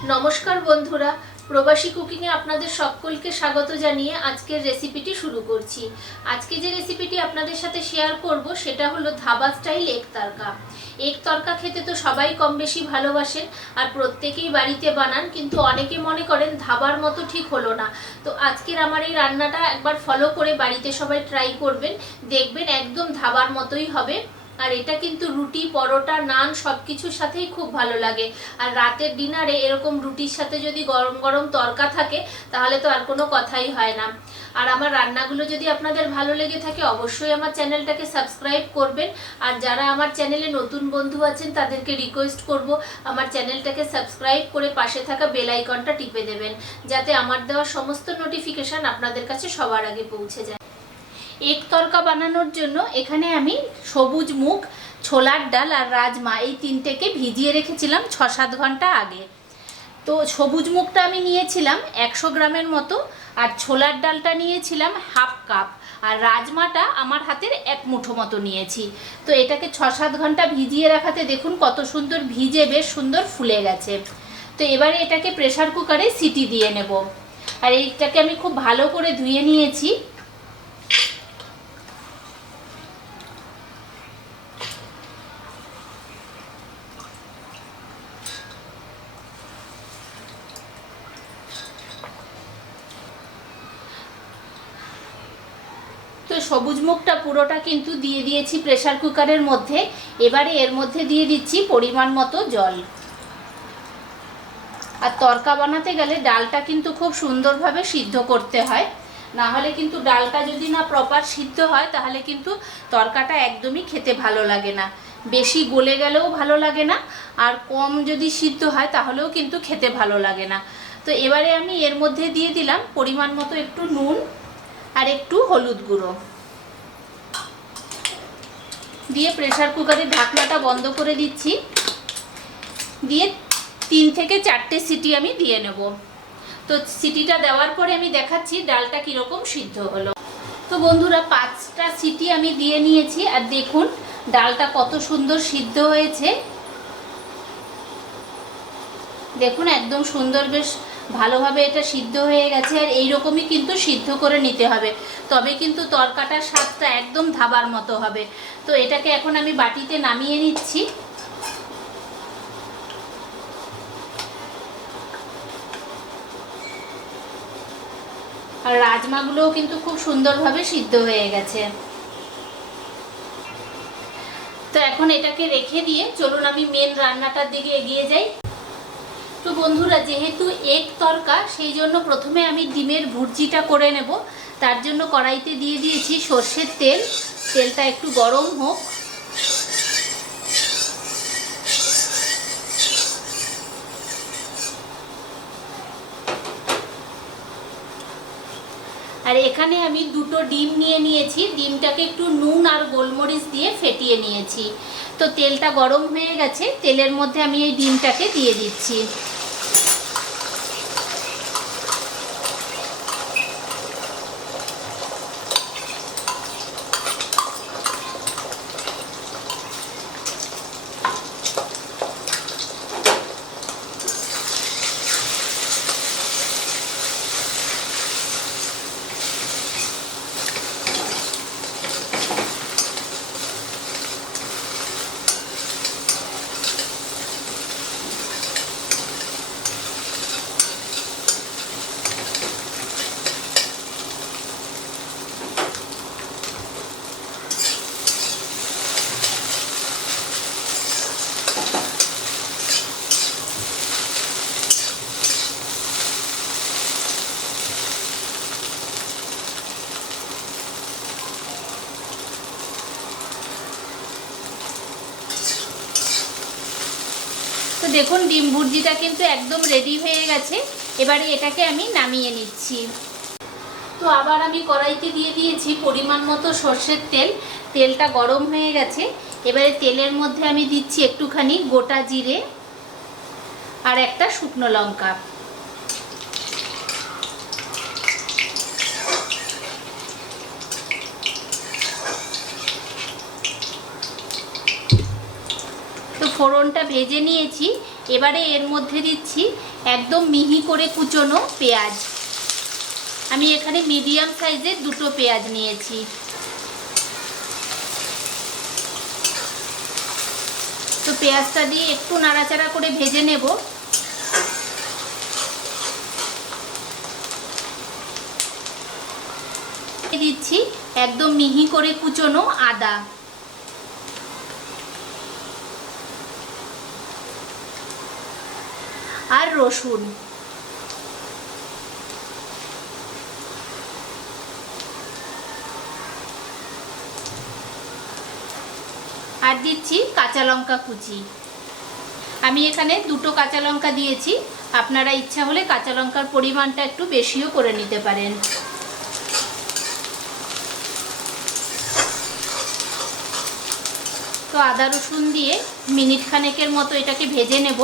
नमस्कार बंधुरा प्रवासी कुकिंग ए आपनादेर सकलके स्वागत जानिए आजकेर रेसिपिटी शुरू करছি। আজকে যে রেসিপিটি আপনাদের সাথে শেয়ার করব সেটা হলো ধাবা স্টাইল এগ তরকা। এগ তরকা খেতে তো সবাই কম বেশি ভালোবাসেন আর প্রত্যেকেই বাড়িতে বানান, কিন্তু অনেকে মনে করেন ধাবার মতো ঠিক হলো না। তো আজকের আমার এই রান্নাটা একবার ফলো করে বাড়িতে সবাই ট্রাই করবেন, দেখবেন একদম ধাবার মতোই হবে। আর এটা কিন্তু রুটি পরোটা নান সবকিছুর সাথেই খুব ভালো লাগে। আর রাতের ডিনারে এরকম রুটির সাথে যদি গরম গরম তরকা থাকে তাহলে তো আর কোনো কথাই হয় না। আর আমার রান্নাগুলো যদি আপনাদের ভালো লেগে থাকে অবশ্যই আমার চ্যানেলটাকে সাবস্ক্রাইব করবেন। আর যারা আমার চ্যানেলে নতুন বন্ধু আছেন তাদেরকে রিকোয়েস্ট করব আমার চ্যানেলটাকে সাবস্ক্রাইব করে পাশে থাকা বেল আইকনটা টিপে দেবেন, যাতে আমার দেওয়া সমস্ত নোটিফিকেশন আপনাদের কাছে সবার আগে পৌঁছে যায়। এগ তরকা বানানোর জন্য এখানে আমি সবুজ মুগ, ছোলার ডাল আর রাজমা এই তিনটেকে ভিজিয়ে রেখেছিলাম 6-7 ঘন্টা আগে। তো সবুজ মুগটা আমি নিয়েছিলাম 100 গ্রামের মতো, আর ছোলার ডালটা নিয়েছিলাম হাফ কাপ, আর রাজমাটা আমার হাতের 1 মুঠো মতো নিয়েছি। তো এটাকে 6-7 ঘন্টা ভিজিয়ে রাখাতে দেখুন কত সুন্দর ভিজে বেশ সুন্দর ফুলে গেছে। তো এবারে এটাকে প্রেসার কুকারে সিটি দিয়ে নেব। আর এইটাকে আমি খুব ভালো করে ধুয়ে নিয়েছি। তো সবুজ মুগটা পুরোটা কিন্তু দিয়ে দিয়েছি প্রেসার কুকারের মধ্যে। এবারে এর মধ্যে দিয়ে দিচ্ছি পরিমাণ মতো জল। আর তরকা বানাতে গেলে ডালটা কিন্তু খুব সুন্দরভাবে সিদ্ধ করতে হয়, না হলে কিন্তু ডালটা যদি না প্রপার সিদ্ধ হয় তাহলে কিন্তু তরকাটা একদমই খেতে ভালো লাগে না। বেশি গলে গেলেও ভালো লাগে না, আর কম যদি সিদ্ধ হয় তাহলেও কিন্তু খেতে ভালো লাগে না। তো এবারে আমি এর মধ্যে দিয়ে দিলাম পরিমাণ মতো একটু নুন আর একটু হলুদ গুঁড়ো দিয়ে প্রেসার কুকারের ঢাকনাটা বন্ধ করে দিচ্ছি। দিয়ে 3 থেকে 4টে সিটি আমি দিয়ে নেব। তো সিটিটা দেওয়ার পরে আমি দেখাচ্ছি ডালটা কীরকম সিদ্ধ হলো। তো বন্ধুরা 5টা সিটি আমি দিয়ে নিয়েছি, আর দেখুন ডালটা কত সুন্দর সিদ্ধ হয়েছে। দেখুন একদম সুন্দর বেশ ভালোভাবে এটা সিদ্ধ হয়ে গেছে। আর এইরকমই কিন্তু সিদ্ধ করে নিতে হবে, তবে কিন্তু তরকাটার স্বাদটা একদম ধাবার মতো হবে। তো এটাকে এখন আমি বাটিতে নামিয়ে নিচ্ছি। আর রাজমাগুলোও কিন্তু খুব সুন্দরভাবে সিদ্ধ হয়ে গেছে। তো এখন এটাকে রেখে দিয়ে চলুন আমি মেন রান্নাটার দিকে এগিয়ে যাই। তো বন্ধুরা যেহেতু এগ তরকা সেই জন্য প্রথমে আমি ডিমের ভুর্জিটা করে নেব। তার জন্য কড়াইতে দিয়ে দিয়েছি সর্ষের তেল। তেলটা একটু গরম হোক। আর এখানে আমি 2টো ডিম নিয়ে নিয়েছি। ডিমটাকে একটু নুন আর গোলমরিচ দিয়ে ফেটিয়ে নিয়েছি। তো তেলটা গরম হয়ে গেছে, তেলের মধ্যে আমি এই ডিমটাকে দিয়ে দিচ্ছি। তো দেখুন ডিম ভুর্জিটা কিন্তু একদম রেডি হয়ে গেছে। এবারে এটাকে আমি নামিয়ে নিচ্ছি। তো আবার আমি কড়াইতে দিয়ে দিয়েছি পরিমাণ মতো সর্ষের তেল। তেলটা গরম হয়ে গেছে। এবারে তেলের মধ্যে আমি দিচ্ছি একটুখানি গোটা জিরে আর একটা শুকনো লঙ্কা। ফোড়নটা ভেজে নিয়েছি। এবারে এর মধ্যে দিচ্ছি একদম মিহি করে কুচোনো পেঁয়াজ। আমি এখানে মিডিয়াম সাইজের 2টো পেঁয়াজ নিয়েছি। তো পেঁয়াজটা দিয়ে একটু নাড়াচাড়া করে ভেজে নেব। দিচ্ছি একদম মিহি করে কুচোনো আদা আর রসুন। আর দিচ্ছি কাঁচা লঙ্কা কুচি। আমি এখানে 2টো কাঁচা লঙ্কা দিয়েছি, আপনারা ইচ্ছা হলে কাঁচা লঙ্কার পরিমাণটা একটু বেশিও করে নিতে পারেন। তো আদা রসুন দিয়ে মিনিট খানেকের মতো এটাকে ভেজে নেব।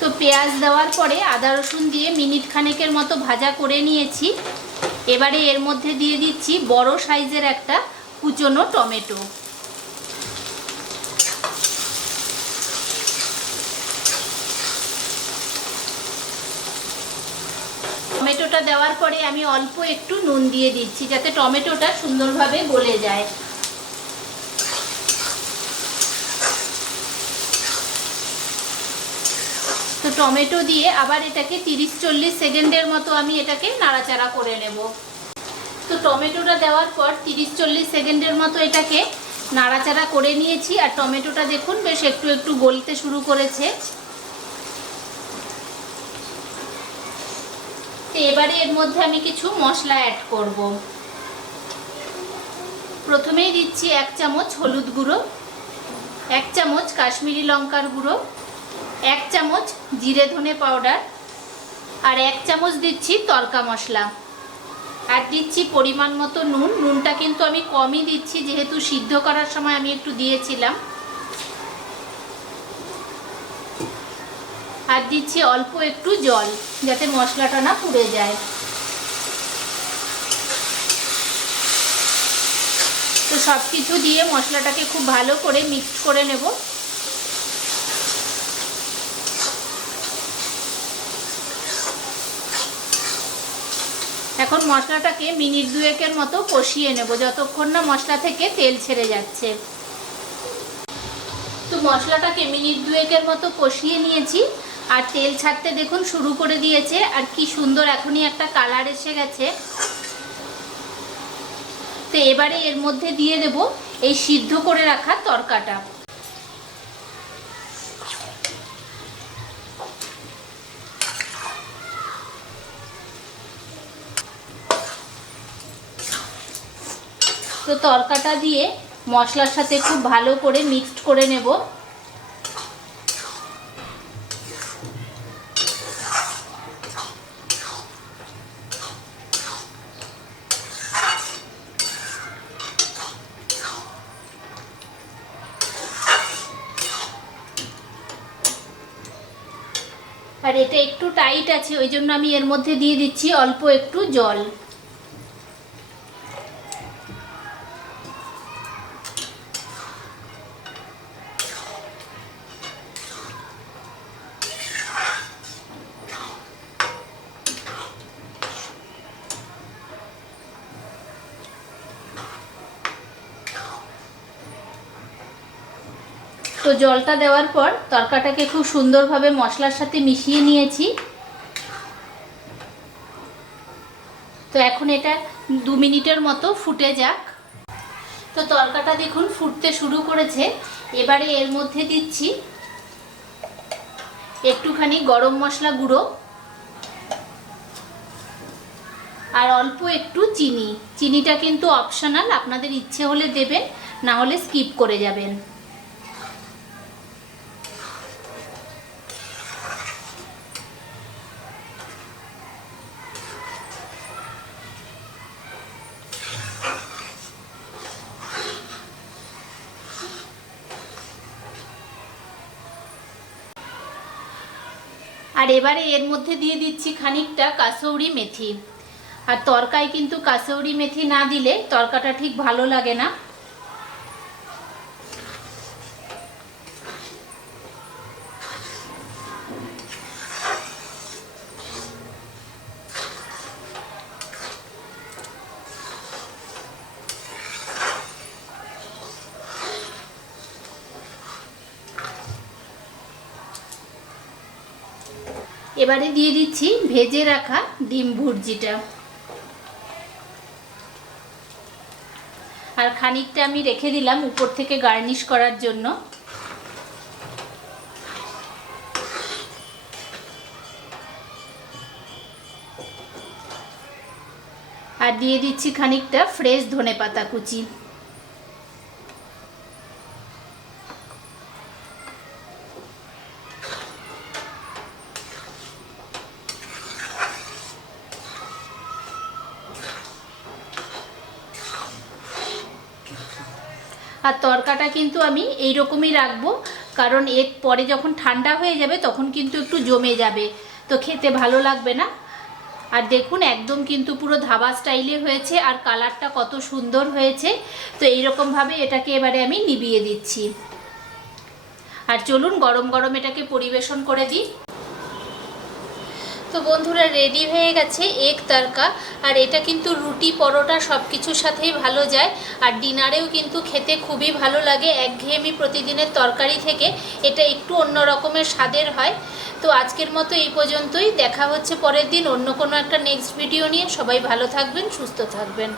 তো পেঁয়াজ দেওয়ার পরে আদা রসুন দিয়ে মিনিট খানেকের মতো ভাজা করে নিয়েছি। এবারে এর মধ্যে দিয়ে দিচ্ছি বড় সাইজের একটা কুচনো টমেটো। টমেটোটা দেওয়ার পরে আমি অল্প একটু নুন দিয়ে দিচ্ছি যাতে টমেটোটা সুন্দরভাবে গলে যায়। তো টমেটো দিয়ে আবার এটাকে 30-40 সেকেন্ডের মতো আমি এটাকে নাড়াচাড়া করে নেব। তো টমেটোটা দেওয়ার পর 30-40 সেকেন্ডের মতো এটাকে নাড়াচাড়া করে নিয়েছি। আর টমেটোটা দেখুন বেশ একটু একটু গলতে শুরু করেছে। তো এবারে এর মধ্যে আমি কিছু মশলা অ্যাড করব। প্রথমেই দিচ্ছি 1 চামচ হলুদ গুঁড়ো, 1 চামচ কাশ্মীরি লঙ্কার গুঁড়ো, 1 চামচ জিরে ধনে পাউডার আর 1 চামচ দিচ্ছি তড়কা মশলা। আর দিচ্ছি পরিমাণ মতো নুন। নুনটা কিন্তু আমি কমই দিচ্ছি যেহেতু সিদ্ধ করার সময় আমি একটু দিয়েছিলাম। আর দিচ্ছি অল্প একটু জল যাতে মশলাটা না পুড়ে যায়। তো সব কিছু দিয়ে মশলাটাকে খুব ভালো করে মিক্স করে নেব। এখন মশলাটাকে মিনিট 2-এর মতো কষিয়ে নেব যতক্ষণ না মশলা থেকে তেল ছেড়ে যাচ্ছে। তো মশলাটাকে মিনিট 2-এর মতো কষিয়ে নিয়েছি আর তেল ছাড়তে দেখুন শুরু করে দিয়েছে। আর কি সুন্দর এখনই একটা কালার এসে গেছে। তো এবারে এর মধ্যে দিয়ে দেব এই সিদ্ধ করে রাখা তড়কাটা। তো তড়কাটা দিয়ে মশলার সাথে খুব ভালো করে মিক্সড করে নেব। আর এটা একটু টাইট আছে ওই জন্য আমি এর মধ্যে দিয়ে দিচ্ছি অল্প একটু জল। তো জলটা দেওয়ার পর তরকাটাকে খুব সুন্দরভাবে মশলার সাথে মিশিয়ে নিয়েছি। তো এখন এটা 2 মিনিটের মতো ফুটে যাক। তো তরকাটা দেখুন ফুটতে শুরু করেছে। এবারে এর মধ্যে দিচ্ছি একটুখানি গরম মশলা গুঁড়ো আর অল্প একটু চিনি। চিনিটা কিন্তু অপশনাল, আপনাদের ইচ্ছে হলে দেবেন, না হলে স্কিপ করে যাবেন। আর এবারে এর মধ্যে দিয়ে দিচ্ছি খানিকটা কাসৌরি মেথি। আর তরকায় কিন্তু কাসৌরি মেথি না দিলে তরকাটা ঠিক ভালো লাগে না। এবারে দিয়ে দিচ্ছি ভেজে রাখা ডিম ভুর্জিটা, আর খানিকটা আমি রেখে দিলাম উপর থেকে গার্নিশ করার জন্য। আর দিয়ে দিচ্ছি খানিকটা ফ্রেশ ধনেপাতা কুচি। আর তরকাটা কিন্তু আমি এই রকমই রাখবো, কারণ এর পরে যখন ঠান্ডা হয়ে যাবে তখন কিন্তু একটু জমে যাবে, তো খেতে ভালো লাগবে না। আর দেখুন একদম কিন্তু পুরো ধাবা স্টাইলে হয়েছে, আর কালারটা কত সুন্দর হয়েছে। তো এইরকমভাবে এটাকে এবারে আমি নিভিয়ে দিচ্ছি। আর চলুন গরম গরম এটাকে পরিবেশন করে দিই। তো বন্ধুরা, রেডি হয়ে গেছে এগ তড়কা। আর এটা কিন্তু রুটি, পরোটা সব কিছুর সাথেই ভালো যায়, আর ডিনারেও কিন্তু খেতে খুবই ভালো লাগে। একঘেয়েমি প্রতিদিনের তরকারি থেকে এটা একটু অন্য রকমের স্বাদের হয়। তো আজকের মতো এই পর্যন্তই, দেখা হচ্ছে পরের দিন অন্য কোনো একটা নেক্সট ভিডিও নিয়ে। সবাই ভালো থাকবেন, সুস্থ থাকবেন।